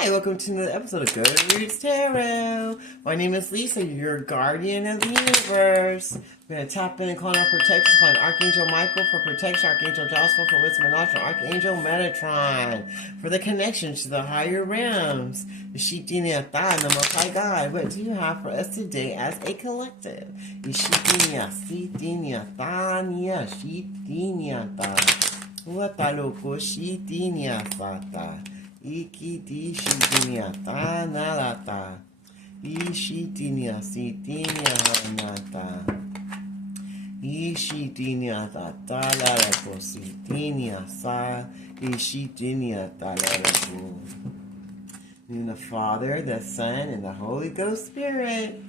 Hi, welcome to another episode of Good Roots Tarot. My name is Lisa, your guardian of the universe. We're going to tap in and call on our protection, calling Archangel Michael for protection, Archangel Jocelyn for wisdom and knowledge, and Archangel Metatron for the connection to the higher realms. Ishitinia Tha, the Most High God, what do you have for us today as a collective? Ishitinia, Sitinia, Thania, Shitinia Tha. Wataloko, Shitinia Sata. Iki shitinia ta nalata. Ishitinia sitinia hanata. Ishitinia ta talarako sitinia sa. Ishitinia talarako. In the Father, the Son, and the Holy Ghost Spirit.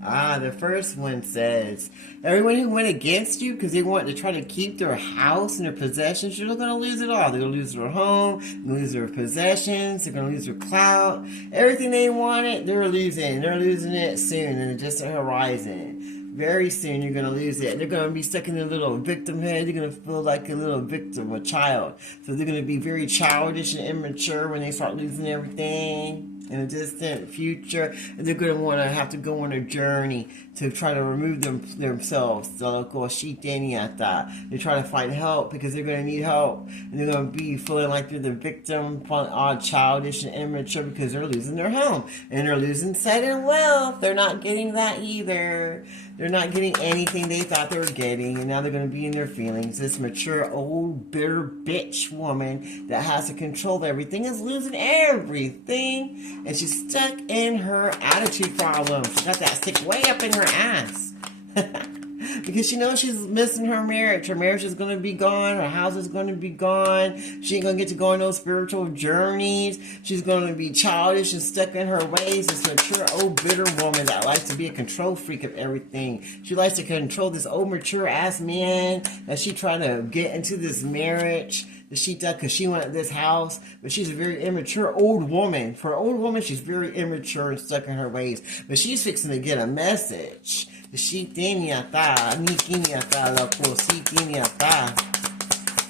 The first one says, everyone who went against you because they want to try to keep their house and their possessions, you're going to lose it all. They're going to lose their home, they're going to lose their possessions, they're going to lose their clout. Everything they wanted, they're losing. They're losing it soon in the distant horizon. Very soon you're going to lose it. They're going to be stuck in their little victimhood. They're going to feel like a little victim, a child. So they're going to be very childish and immature when they start losing everything in a distant future, and they're going to want to have to go on a journey to try to remove themselves. They try to find help because they're going to need help, and they're going to be feeling like they're the victim, all childish and immature because they're losing their home and they're losing sudden wealth. They're not getting that either. They're not getting anything they thought they were getting, and now they're going to be in their feelings. This mature, old, bitter bitch woman that has to control everything is losing everything, and she's stuck in her attitude problem. She got that stick way up in her ass. Because she knows she's missing her marriage. Her marriage is going to be gone. Her house is going to be gone. She ain't going to get to go on those spiritual journeys. She's going to be childish and stuck in her ways. This mature, old, bitter woman that likes to be a control freak of everything. She likes to control this old, mature-ass man that she trying to get into this marriage that she does because she wanted this house. But she's a very immature old woman. For an old woman, she's very immature and stuck in her ways. But she's fixing to get a message. Shitinia-ta, Nikiniata, Loko, Sitiniata,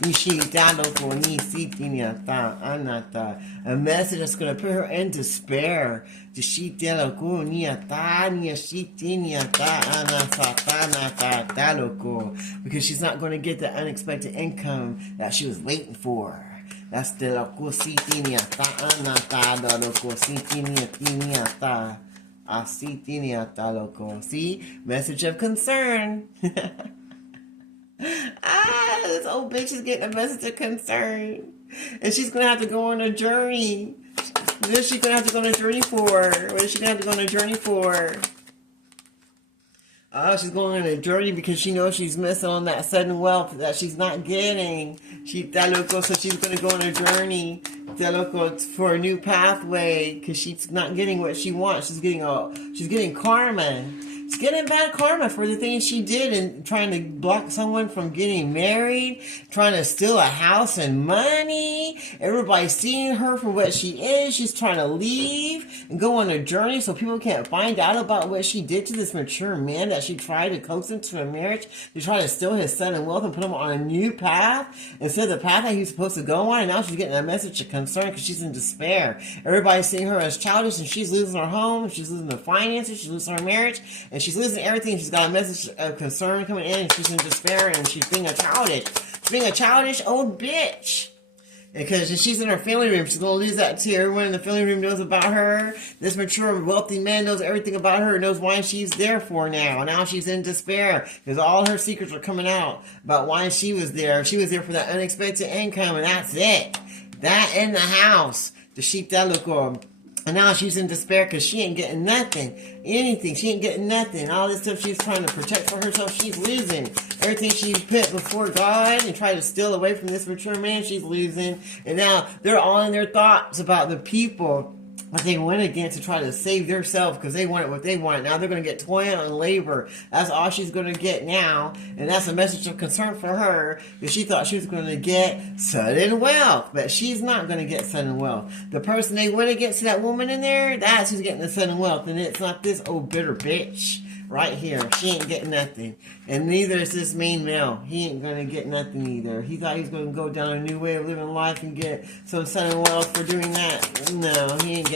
Nishita, Loko, Nisitiniata, Anata. A message that's going to put her in despair. Shitela, Loko, Niata, Nishitiniata, Anasata, Loko. Because she's not going to get the unexpected income that she was waiting for. That's the Loko, Sitiniata, Anata, Loko, Sitiniata. See? Message of concern. This old bitch is getting a message of concern. And she's going to have to go on a journey. What is she going to have to go on a journey for? What is she going to have to go on a journey for? She's going on a journey because she knows she's missing on that sudden wealth that she's not getting. So she's going to go on a journey for a new pathway because she's not getting what she wants. She's getting karma. She's getting bad karma for the things she did and trying to block someone from getting married, trying to steal a house and money. Everybody's seeing her for what she is. She's trying to leave and go on a journey so people can't find out about what she did to this mature man that she tried to coax into a marriage to try to steal his son and wealth and put him on a new path instead of the path that he was supposed to go on. And now she's getting a message of concern because she's in despair. Everybody's seeing her as childish and she's losing her home, she's losing her finances, she's losing her marriage, and she's losing everything. She's got a message of concern coming in, and she's in despair, and she's being a childish old bitch. Because if she's in her family room, she's going to lose that too. Everyone in the family room knows about her. This mature, wealthy man knows everything about her, knows why she's there for now. Now she's in despair because all her secrets are coming out about why she was there. She was there for that unexpected income, and that's it. That in the house. The sheep that look on. And now she's in despair because she ain't getting nothing. Anything. She ain't getting nothing. All this stuff she's trying to protect for herself, she's losing. Everything she put before God and tried to steal away from this mature man, she's losing. And now they're all in their thoughts about the people that they went against to try to save themselves because they wanted what they wanted. Now they're going to get toil and labor. That's all she's going to get now. And that's a message of concern for her because she thought she was going to get sudden wealth. But she's not going to get sudden wealth. The person they went against, that woman in there, that's who's getting the sudden wealth. And it's not this old bitter bitch. right here. She ain't getting nothing. And neither is this main male. He ain't going to get nothing either. He thought he was going to go down a new way of living life and get some sudden wealth for doing that. No, he ain't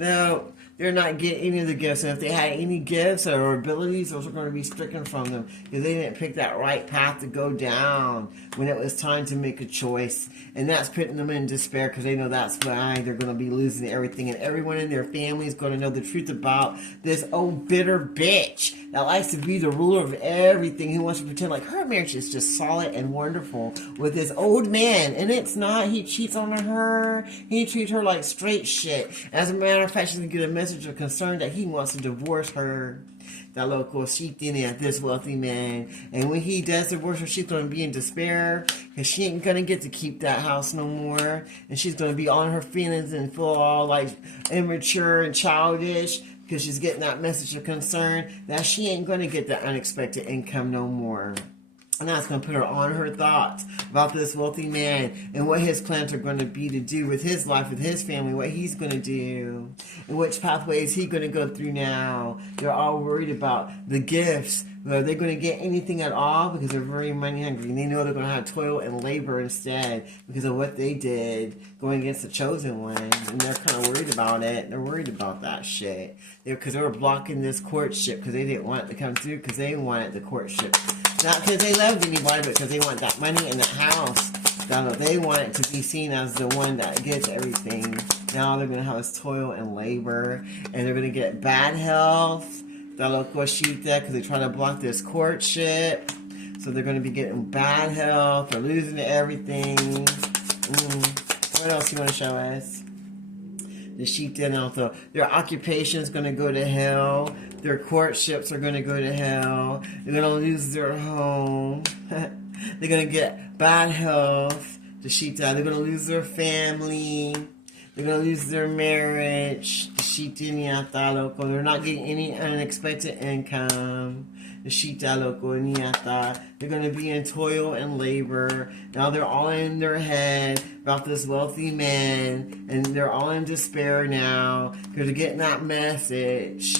No, they're not getting any of the gifts. And if they had any gifts or abilities, those are going to be stricken from them because they didn't pick that right path to go down when it was time to make a choice. And that's putting them in despair because they know that's why they're going to be losing everything. And everyone in their family is going to know the truth about this old bitter bitch that likes to be the ruler of everything, who wants to pretend like her marriage is just solid and wonderful with this old man. And it's not. He cheats on her. He treats her like straight shit. As a matter of fact, she's going to get a message of concern that he wants to divorce her. That local this wealthy man. And when he does divorce her, she's going to be in despair because she ain't going to get to keep that house no more. And she's going to be on her feelings and feel all like immature and childish because she's getting that message of concern that she ain't going to get that unexpected income no more. And that's going to put her on her thoughts about this wealthy man and what his plans are going to be to do with his life, with his family, what he's going to do, and which pathway is he going to go through now. They're all worried about the gifts. Are they going to get anything at all because they're very money hungry? And they know they're going to have toil and labor instead because of what they did going against the chosen one. And they're kind of worried about it. They're worried about that shit. Because they were blocking this courtship because they didn't want it to come through because they wanted the courtship. Not because they loved anybody, but because they want that money in the house. They want it to be seen as the one that gets everything. Now they're going to have this toil and labor. And they're going to get bad health. Because they try to block this courtship. So they're going to be getting bad health. They're losing everything. What else you want to show us? The sheep did also. Their occupation is going to go to hell. Their courtships are going to go to hell. They're going to lose their home. They're going to get bad health. The sheep died. They're going to lose their family. They're going to lose their marriage. The sheep they're not getting any unexpected income. The sheep they're going to be in toil and labor. Now they're all in their head about this wealthy man. And they're all in despair now because they're getting that message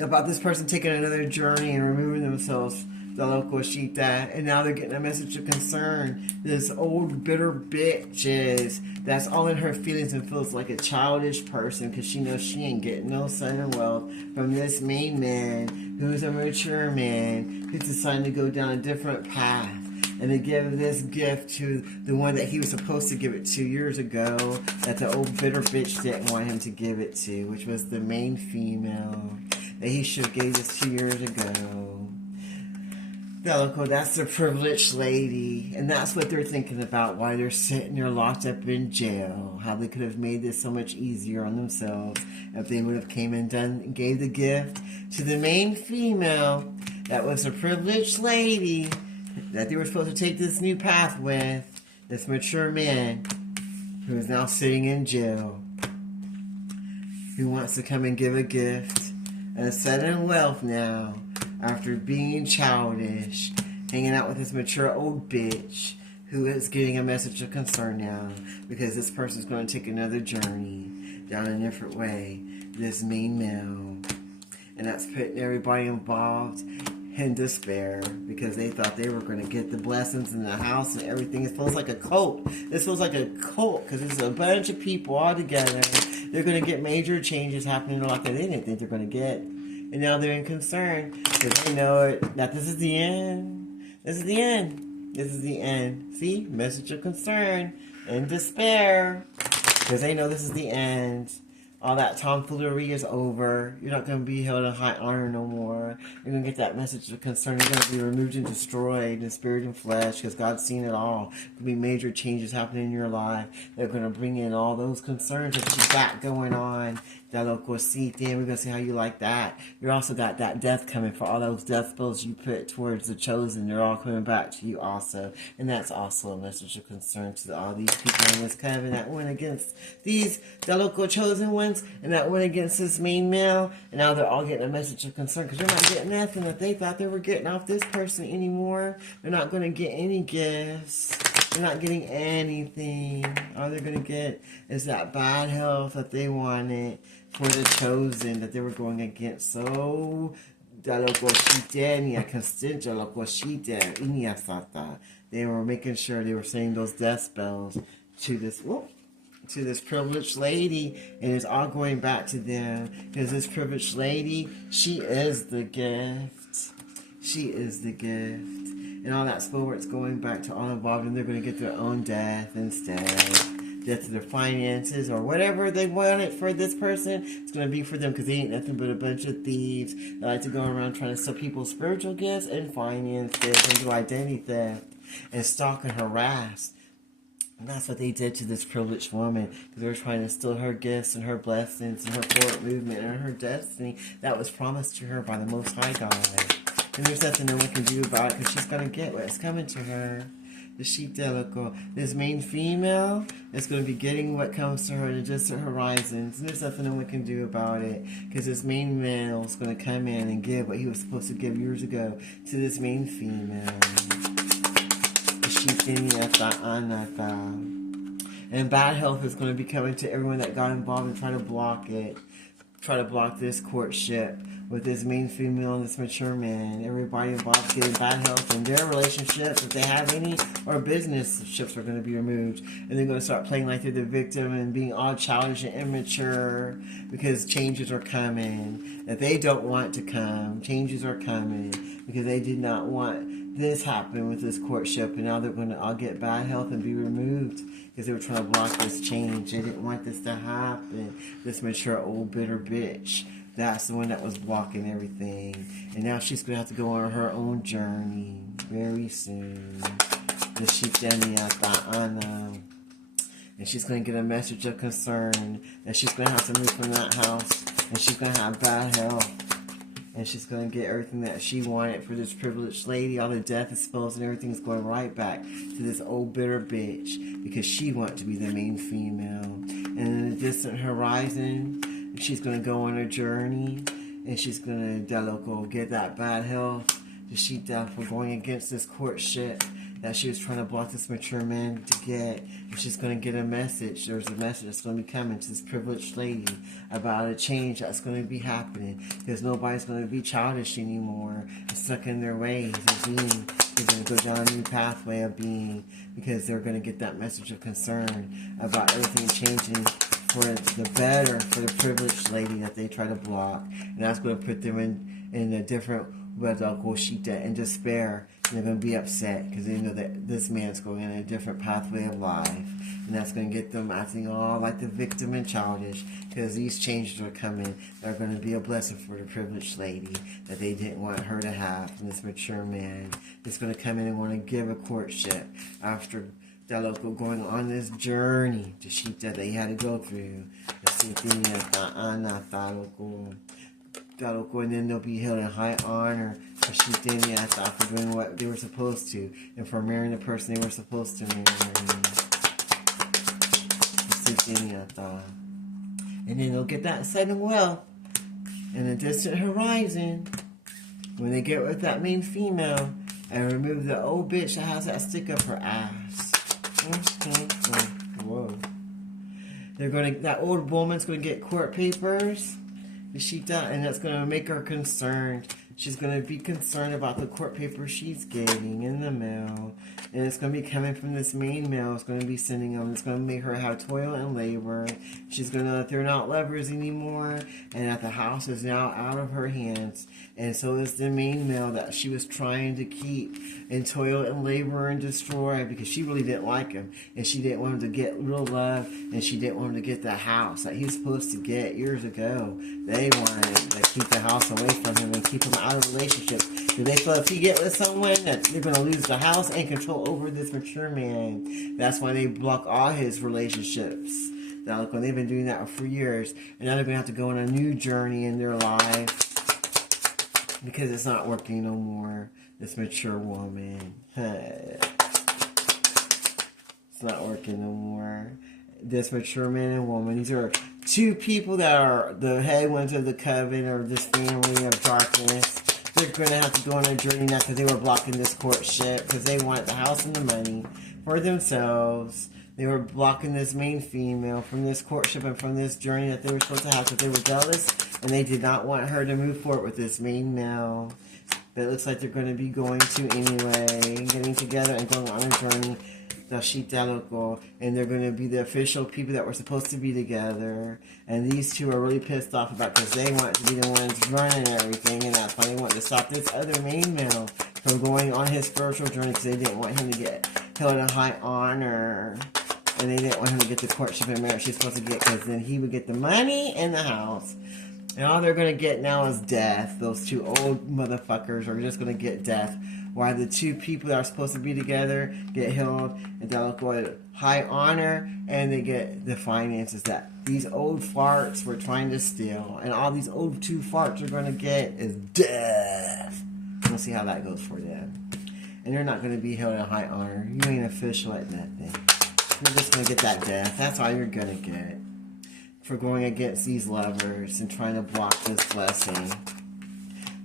about this person taking another journey and removing themselves, the local Shita, and now they're getting a message of concern. This old bitter bitch that's all in her feelings and feels like a childish person because she knows she ain't getting no son or wealth from this main man who's a mature man who's deciding to go down a different path. And to give this gift to the one that he was supposed to give it 2 years ago, that the old bitter bitch didn't want him to give it to, which was the main female that he should have gave this 2 years ago. That's the privileged lady. And that's what they're thinking about while they're sitting there locked up in jail. How they could have made this so much easier on themselves if they would have came and gave the gift to the main female that was a privileged lady that they were supposed to take this new path with, this mature man who is now sitting in jail, who wants to come and give a gift and a sudden wealth now after being childish, hanging out with this mature old bitch who is getting a message of concern now because this person's going to take another journey down a different way, this main male. And that's putting everybody involved in despair because they thought they were going to get the blessings in the house and everything. It feels like a cult. This feels like a cult because it's a bunch of people all together. They're going to get major changes happening in their life that they didn't think they're going to get. And now they're in concern because they know that this is the end. This is the end. This is the end. See? Message of concern and despair because they know this is the end. All that tomfoolery is over. You're not going to be held in high honor no more. You're going to get that message of concern. You're going to be removed and destroyed in spirit and flesh because God's seen it all. There's going to be major changes happening in your life. They're going to bring in all those concerns that you got going on. That local seat then we're going to see how you like that. You also got that death coming for all those death spells you put towards the chosen. They're all coming back to you also. And that's also a message of concern to all these people in this covenant that went against the local chosen ones and that went against this main male. And now they're all getting a message of concern because they're not getting nothing that they thought they were getting off this person anymore. They're not going to get any gifts. They're not getting anything. All they're going to get is that bad health that they wanted for the chosen that they were going against. So, they were making sure they were saying those death spells to this to this privileged lady, and it's all going back to them, because this privileged lady, she is the gift. She is the gift. And all that spell work's going back to all involved, and they're going to get their own death instead. Death to their finances, or whatever they want it for this person, it's going to be for them, because they ain't nothing but a bunch of thieves that like to go around trying to steal people's spiritual gifts and finances and do identity theft and stalk and harass. And that's what they did to this privileged woman, because they were trying to steal her gifts and her blessings and her forward movement and her destiny that was promised to her by the Most High God. And there's nothing no one can do about it, because she's going to get what's coming to her. The sheep delico. This main female is going to be getting what comes to her in the distant horizons. And there's nothing no one can do about it, because this main male is going to come in and give what he was supposed to give years ago to this main female. And bad health is going to be coming to everyone that got involved and try to block it. Try to block this courtship with this main female and this mature man. Everybody involved getting bad health in their relationships, if they have any, or business ships are going to be removed. And they're going to start playing like they're the victim and being all childish and immature, because changes are coming that they don't want to come. Changes are coming because they did not want this happen with this courtship, and now they're going to all get bad health and be removed because they were trying to block this change. They didn't want this to happen. This mature old bitter bitch, that's the one that was blocking everything. And now she's going to have to go on her own journey very soon. The sheep Anna. And she's going to get a message of concern. And she's going to have to move from that house. And she's going to have bad health. And she's going to get everything that she wanted for this privileged lady. All the death and spells and everything's going right back to this old bitter bitch, because she wanted to be the main female. And in the distant horizon, she's going to go on her journey, and she's going to get that bad health. The sheep death for going against this courtship that she was trying to block this mature man to get. And she's going to get a message. There's a message that's going to be coming to this privileged lady about a change that's going to be happening, because nobody's going to be childish anymore and stuck in their ways of being. They're going to go down a new pathway of being, because they're going to get that message of concern about everything changing for the better for the privileged lady that they try to block. And that's going to put them in a different in despair. And they're going to be upset because they know that this man's going in a different pathway of life. And that's going to get them acting all like the victim and childish, because these changes are coming. They're going to be a blessing for the privileged lady that they didn't want her to have from this mature man. That's going to come in and want to give a courtship after going on this journey to sheep that they had to go through. And then they'll be held in high honor for for doing what they were supposed to, and for marrying the person they were supposed to marry. And then they'll get that sudden wealth in the distant horizon when they get with that main female and remove the old bitch that has that stick up her ass. Whoa. That old woman's gonna get court papers. And that's going to make her concerned. She's going to be concerned about the court papers she's getting in the mail. And it's going to be coming from this main mail. It's going to be sending them. It's going to make her have toil and labor. She's going to, they're not lovers anymore. And that the house is now out of her hands. And so is the main mail that she was trying to keep in toil and labor and destroy, because she really didn't like him. And she didn't want him to get real love. And she didn't want him to get the house that he was supposed to get years ago. They wanted to keep the house away from him and keep him out of relationships. Do they feel if he get with someone that they're going to lose the house and control over this mature man? That's why they block all his relationships. Now, look, they've been doing that for years, and now they're going to have to go on a new journey in their life because it's not working no more. This mature woman, it's not working no more. This mature man and woman, these are two people that are the head ones of the coven, or this family of darkness. They're going to have to go on a journey now because they were blocking this courtship because they wanted the house and the money for themselves. They were blocking this main female from this courtship and from this journey that they were supposed to have because they were jealous and they did not want her to move forward with this main male. But it looks like they're going to be going to anyway, getting together and going on a journey Dashita Loco, and they're going to be the official people that were supposed to be together. And these two are really pissed off about because they want to be the ones running everything, and that's why they want to stop this other main male from going on his spiritual journey because they didn't want him to get held in high honor. And they didn't want him to get the courtship and marriage he's supposed to get because then he would get the money and the house. And all they're going to get now is death. Those two old motherfuckers are just going to get death. While the two people that are supposed to be together get held and they'll go at high honor and they get the finances that these old farts were trying to steal. And all these old two farts are going to get is death. We'll see how that goes for them. And you're not going to be held in high honor. You ain't official at nothing. You're just going to get that death. That's all you're going to get for going against these lovers and trying to block this blessing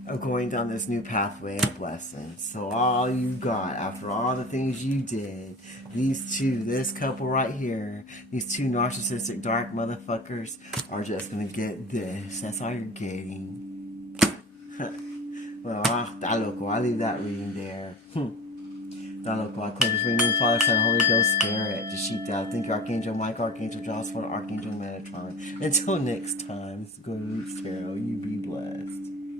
of going down this new pathway of blessings. So all you got, after all the things you did, these two, this couple right here, these two narcissistic dark motherfuckers are just going to get this. That's all you're getting. Well, I'll leave that reading there. I close this reading, Father, Son, Holy Ghost, Spirit, Dashita. Thank you, Archangel Michael, Archangel Joshua, Archangel Metatron. Until next time, this is Good Roots Tarot. You be blessed.